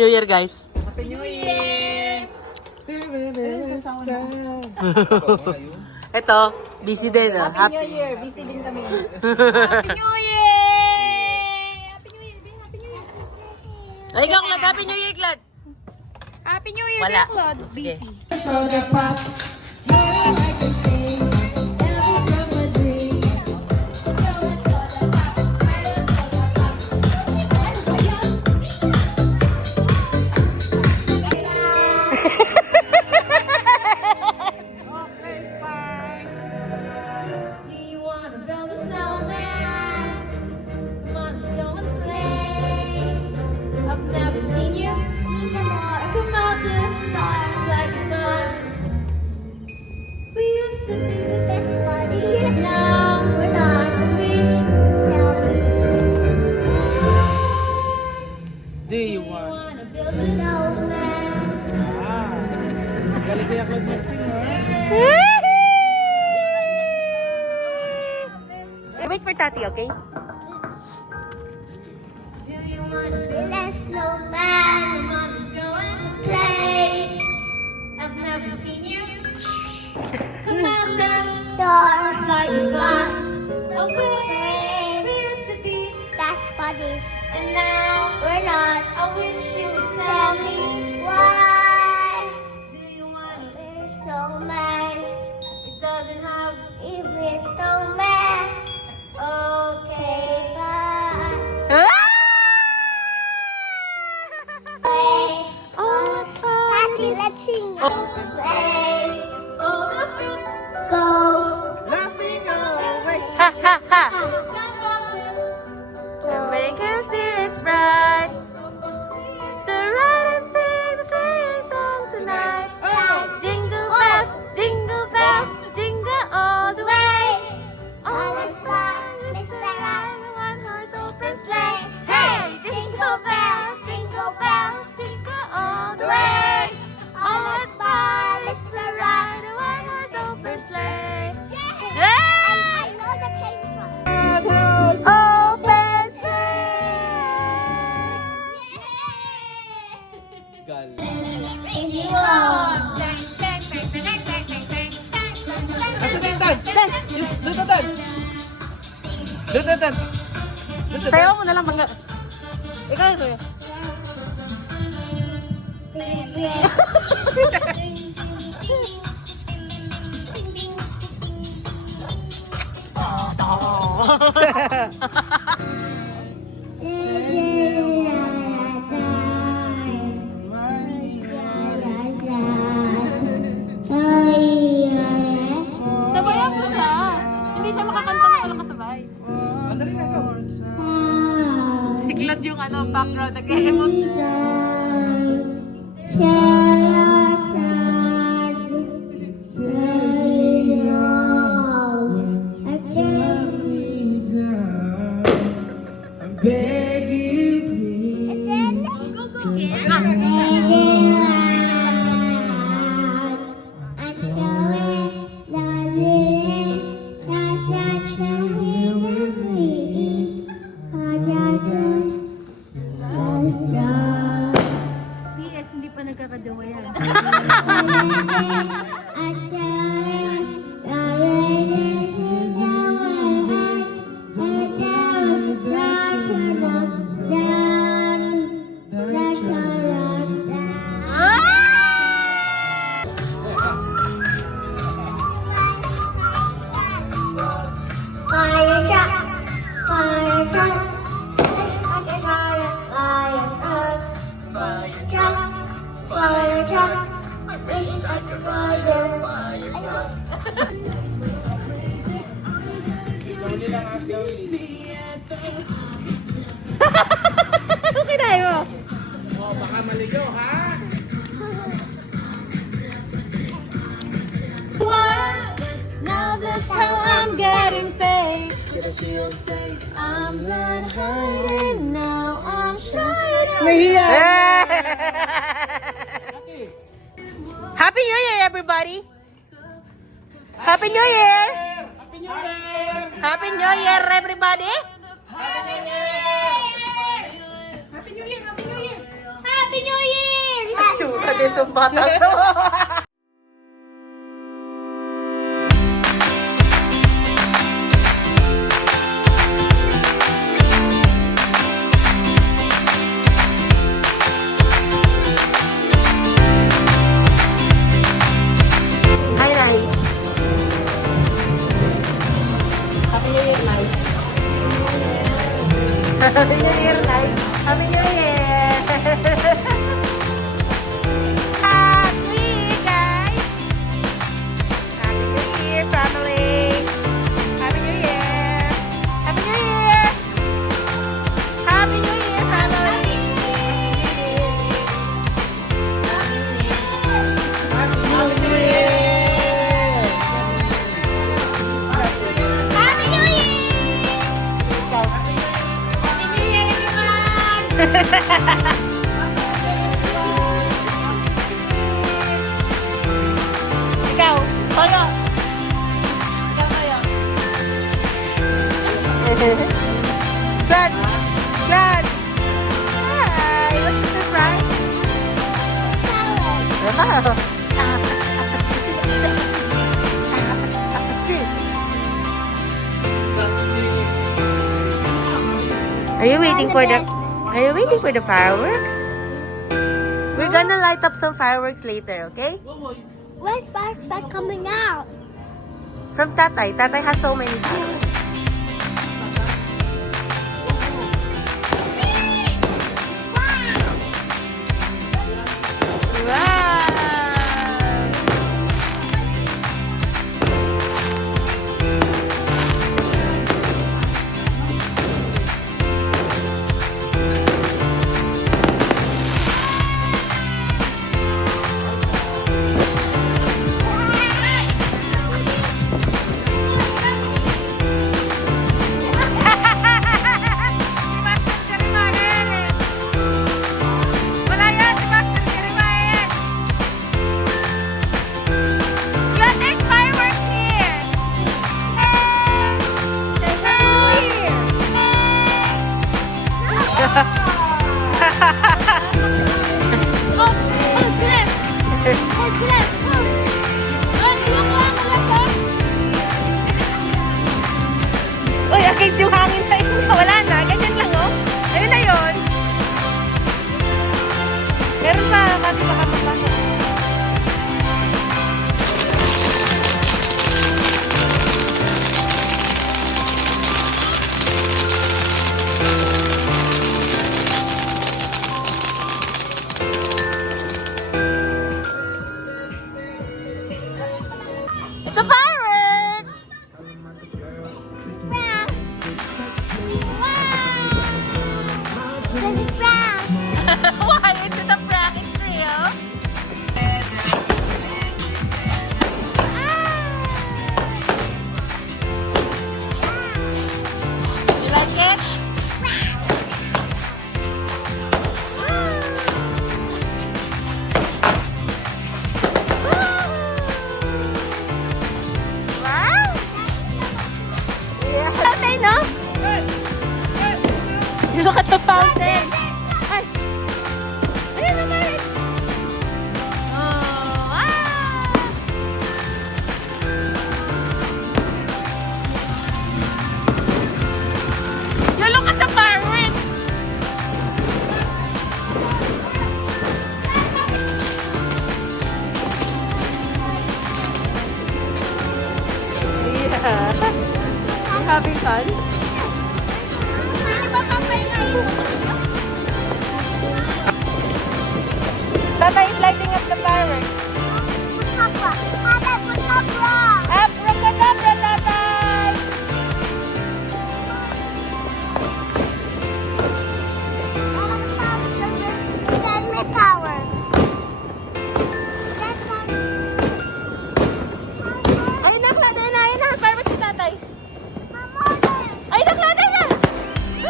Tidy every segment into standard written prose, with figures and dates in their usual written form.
New Year, guys. Happy New Year! Ito, busy din. Happy New Year! Busy din kami. Happy New Year! Happy New Year! Happy New Year! Ay, ikaw, Claude. Happy New Year, Claude. Happy New Year, Wala. Claude. Sige. Busy. So the pops. Do you want? Galing kaya Claude mag-sing, Wait for Tati, okay? Do you want to build a snowman? Mama's going to play. I've never seen you. Come out the door. It's like you're gone away. We used to be best buddies, and now we're not. I wish you would tell me why. Do you want to be a snowman? It doesn't have to be a snowman. Okay, bye. Oh, Tati, let's sing. Play. Go. Laughing away. Ha, ha, ha. Go. Make your spirits bright. To ride and sing the sleighing song tonight. Jingle bells, jingle all the way. All is fun, Mr. Right. One horse open Sleigh. Hey, jingle bells, jingle all the way. All is fun, Mr. Right. One horse open sleigh. I know the came from. Open sleigh. Asa na yung dance? Just do the dance. Do the dance. Do the Sayaw dance. mo na lang pag... Ikaw ito eh. Sabayan mo siya. Hindi siya makakanta na walang kasabay. Andali na, go. Si Claude yung background nag-e-emote. I'm begging, PS, hindi pa nagkakajowa yan. Fire truck, fire truck, fire, fire, fire truck, fire truck, wish I could fire. Kinahin mo. oh, baka maligo, ha? Now that's how I'm getting paid. I'm done hiding now. I'm shining. Happy New Year, everybody! Happy New Year! Happy New Year! Happy New Year, everybody! Happy New Year! Happy New Year! Happy New Year! Happy New Itong bata to. Hi, Nay. Happy New Year, Nay. Happy New Year, Nay. Happy New Year. Happy New Year, guys. Happy New Year, family. Happy New Year. Happy New Year. Happy New Year, family. Happy New Year. Happy New Year! Happy New Year, everyone! Ikaw, Toyo. Glad. Glad. Hi. What's the surprise? Wow. Are you waiting for the fireworks? We're gonna light up some fireworks later, okay? When's that coming out? From Tatay. Tatay has so many fireworks. Wow! Wala yan, si Master Jeremiah. Glad there's fireworks here. Uy, against yung hangin sa inyo. Wala na, ganyan lang oh. Ayun na yun. Meron pa, mati baka mapasok. It's a fireworks! Why? Is it a prank? It's real. You like it? Wow! Yeah. Fountain, no? Look at the fountain. Ay. Ayun naman. Oh, wow! You look at the fireworks. Yeah. You having fun? Tata is lighting up the fireworks. Abracadabra, Tatay! Ay, naklad na, ayun na. Fireworks si Tatay. Ay, naklad na! Yay!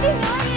Happy New Year!